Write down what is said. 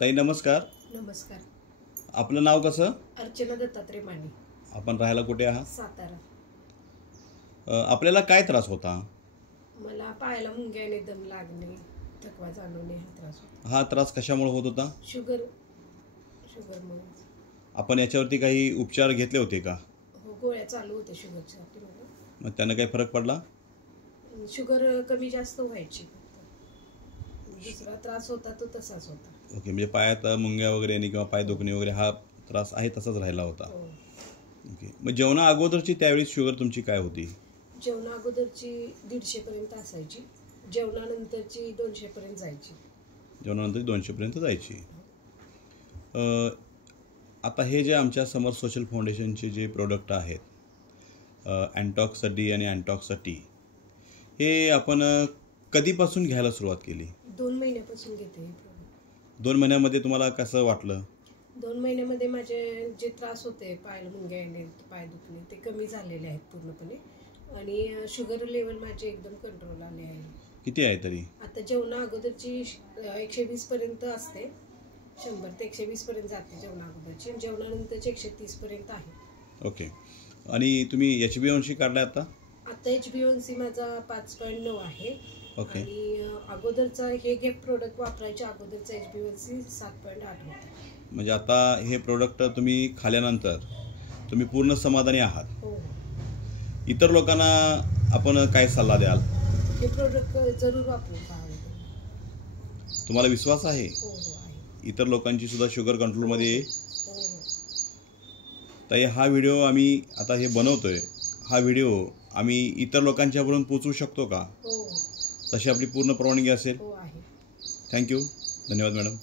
ताई नमस्कार. नमस्कार. आपलं नाव कसं? अर्चना दत्तात्रय माने. आपण राहायला कुठे आहात? सातारा. आपल्याला काय त्रास होता? मला पायाला मुंग्याने, दम लागणे, थकवा जाणवणे हा त्रास होता. हा त्रास कशामुळे होत होता? शुगरमुळे. आपण याच्यावरती काही उपचार घेतले होते का? हो, गोळ्या चालू होत्या शुगरच्या. मग त्यानं काही फरक पडला? शुगर कमी जास्त व्हायची. दुसरा त्रास होता तो तसाच होता. ओके, म्हणजे पायात मुंग्या वगैरे आणि किंवा पाय दुखणे वगैरे हा त्रास आहे तसाच राहिला होता. ओके, मग जेवणा अगोदरची त्यावेळी शुगर तुमची काय होती? जेवणा अगोदरची 150 पर्यंत असायची, जेवणानंतरची 200 पर्यंत जायची. जेवणानंतर 200 पर्यंत जायची. आता हे जे आमच्या समर सोशल फाउंडेशनचे जे प्रोडक्ट आहेत, अँटॉक्सा डी आणि अँटॉक्सा टी, हे आपण कधीपासून घ्यायला सुरुवात केली? 2 महिन्यापासून घेते हे प्रोडक्ट. 2 महिन्यामध्ये तुम्हाला कसं वाटलं? 2 महिन्यामध्ये माझे जे त्रास होते, पायाला मुंग्या येणे, पाय दुखणे, ते कमी झालेले आहेत पूर्णपणे. आणि शुगर लेवल माझे एकदम कंट्रोल आले आहे. किती आहे तरी? आता जेवणा अगोदरची 120 पर्यंत असते, 100 ते 120 पर्यंत जाते जेवणा अगोदरची, जेवणानंतरची 130 पर्यंत आहे. ओके. आणि तुम्ही HbA1c काढलाय आता? आता HbA1c माझा 5.9 आहे. ओके. आणि अगोदरचा हे प्रोडक्ट वापरायच्या अगोदरचा HbA1c 7.8 होता. म्हणजे आता हे प्रोडक्ट तुम्ही खाल्यानंतर तुम्ही पूर्ण समाधानी आहात? हो. इतर लोकांना आपण काय सल्ला द्याल? हे प्रोडक्ट जरूर वापरून पाहावे. तुम्हाला विश्वास आहे? हो आहे. इतर लोकांची सुद्धा शुगर कंट्रोलमध्ये येईल? हो. तर हा व्हिडिओ आम्ही आता हे बनवतोय, हा व्हिडिओ आम्ही इतर लोकांच्यापर्यंत पोहोचवू शकतो का? हो. तशी आपली पूर्ण परवानगी असेल? हो आहे. थँक्यू. धन्यवाद मॅडम.